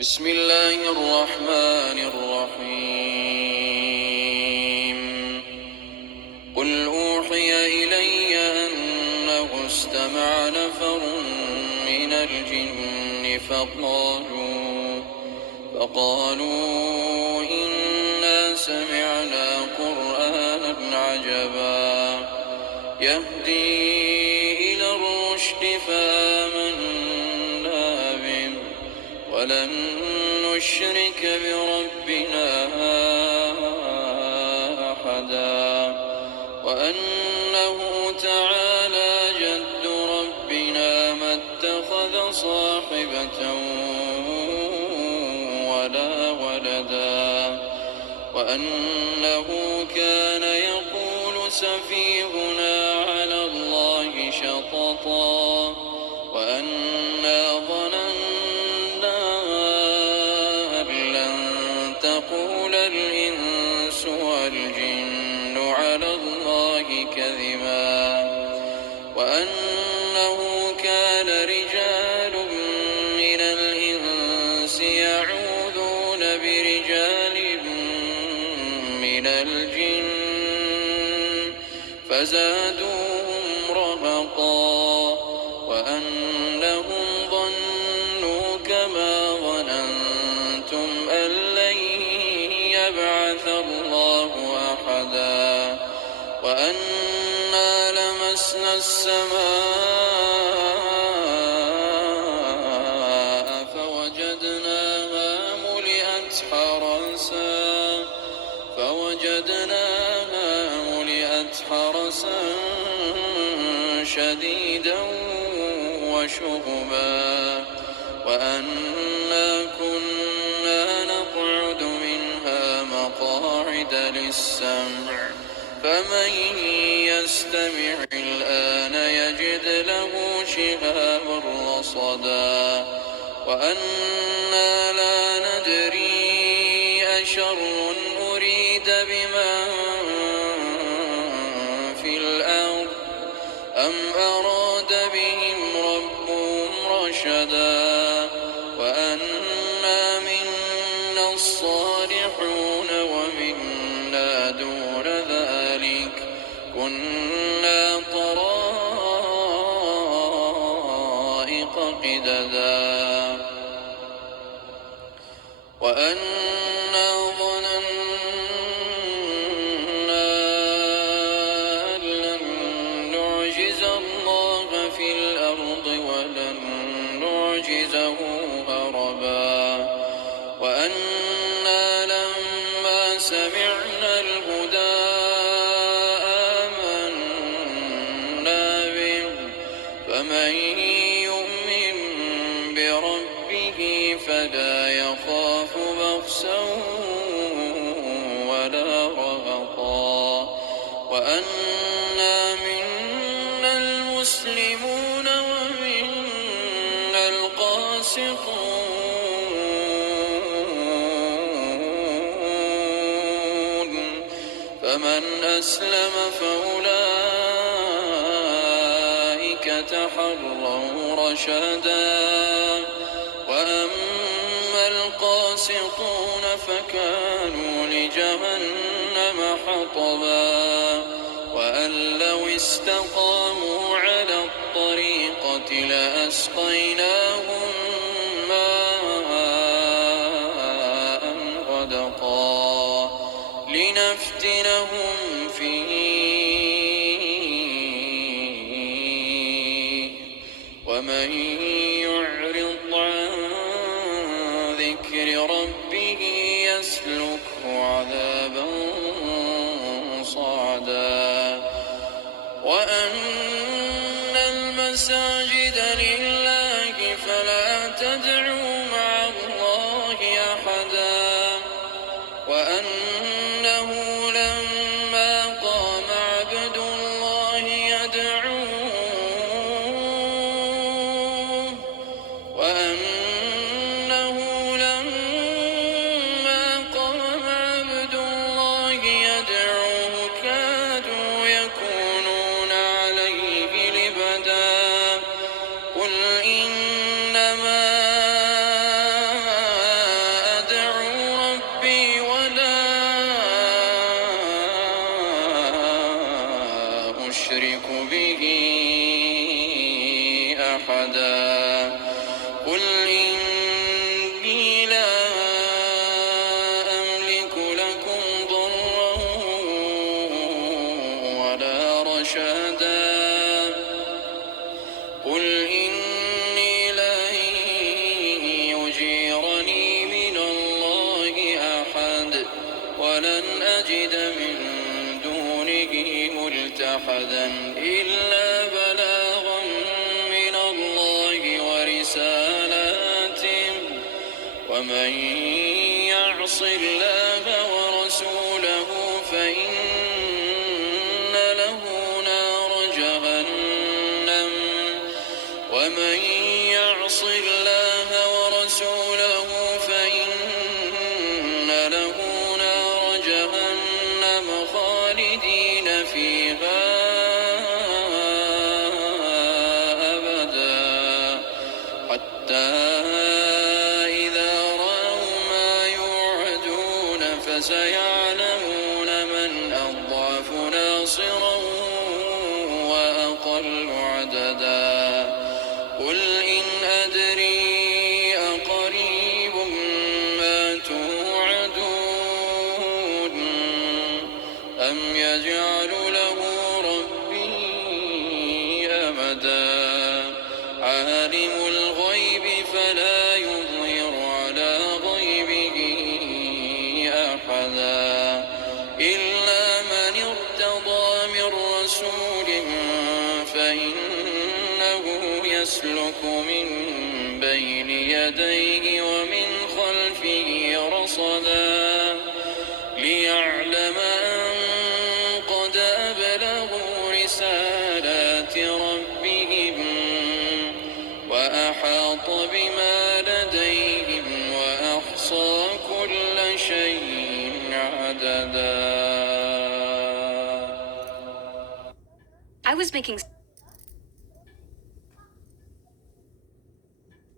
بسم الله الرحمن الرحيم. قل أوحي إلي أنه استمع نفر من الجن فقالوا إنا سمعنا قرآنا عجبا يهدي إلى الرشد فآمنا به ولن نشرك بربنا أحدا وأنه تعالى جد ربنا ما اتخذ صاحبة ولا ولدا وأنه كان يقول سفيهنا على الله شططا وأنا ظننا أن لن تقول الإنس والجن على الله كذبا وأنه كان رجال من الإنس يعوذون برجال من الجن فزادوهم رهقا وأنهم ظنوا كما ظننتم أن لن يبعث الله أحدا وأنا لمسنا السماء فوجدناها ملئت حرسا شديدا وشهبا وأنا كنا نقعد منها مقاعد للسمع فمن يستمع الآن يجد له شهابا رصدا وأنا لا ندري أشر أريد بمن في الأرض أم أراد بهم ربهم رشدا وأنا منا الصالحون ومنا دون ذلك كنا طرائق قددا وأنا ظننا أن لن نعجز الله في الأرض ولن نعجزه هربا وأنا لما سمعنا الهدى آمنا به فمن يؤمن بربه فلا يخاف بخسا ولا رهقا وأنا منا المسلمون ومنا القاسطون فمن أسلم فأولئك تحروا رشدا وأما القاسطون فكانوا لجهنم حطبا وأن لو استقاموا على الطريقة لأسقيناهم ماء غدقا لنفتنهم فيه ومن يعرض عن ذكر ربه يسلكه عذابا صعدا وأن المساجد لله فلا تدعوا مع الله أحدا وأنه لما قام عبد الله يدعوه وأنه لما قام عبد الله يدعوه كادوا يكونون عليه لبدا قل إنما أحدا قل إني لا أملك لكم ضرا ولا رشدا قل إني لن يجيرني من الله أحد ولن أجد من دونه ملتحدا إلا بلاغا من الله ورسالاته ومن يعص الله ورسوله فإن له نار جهنم ومن يعص الله ورسوله فإن له نار جهنم خالدين فيها أبدا حتى إذا رأوا ما يوعدون فسيعلمون من أضعف ناصرا وأقل عددا قل إن أدري أقريب ما توعدون أم يجعل له ربي أمدا عالم الغيب فلا يظهر على غيبه أحدا إلا من ارتضى من رسول فإنه يسلك من بين يديه ومن خلفه رصدا ليعلم أن قد أبلغوا رسالات ربهم وأحاط بما لديهم وأحصى كل شيء عددا. I was making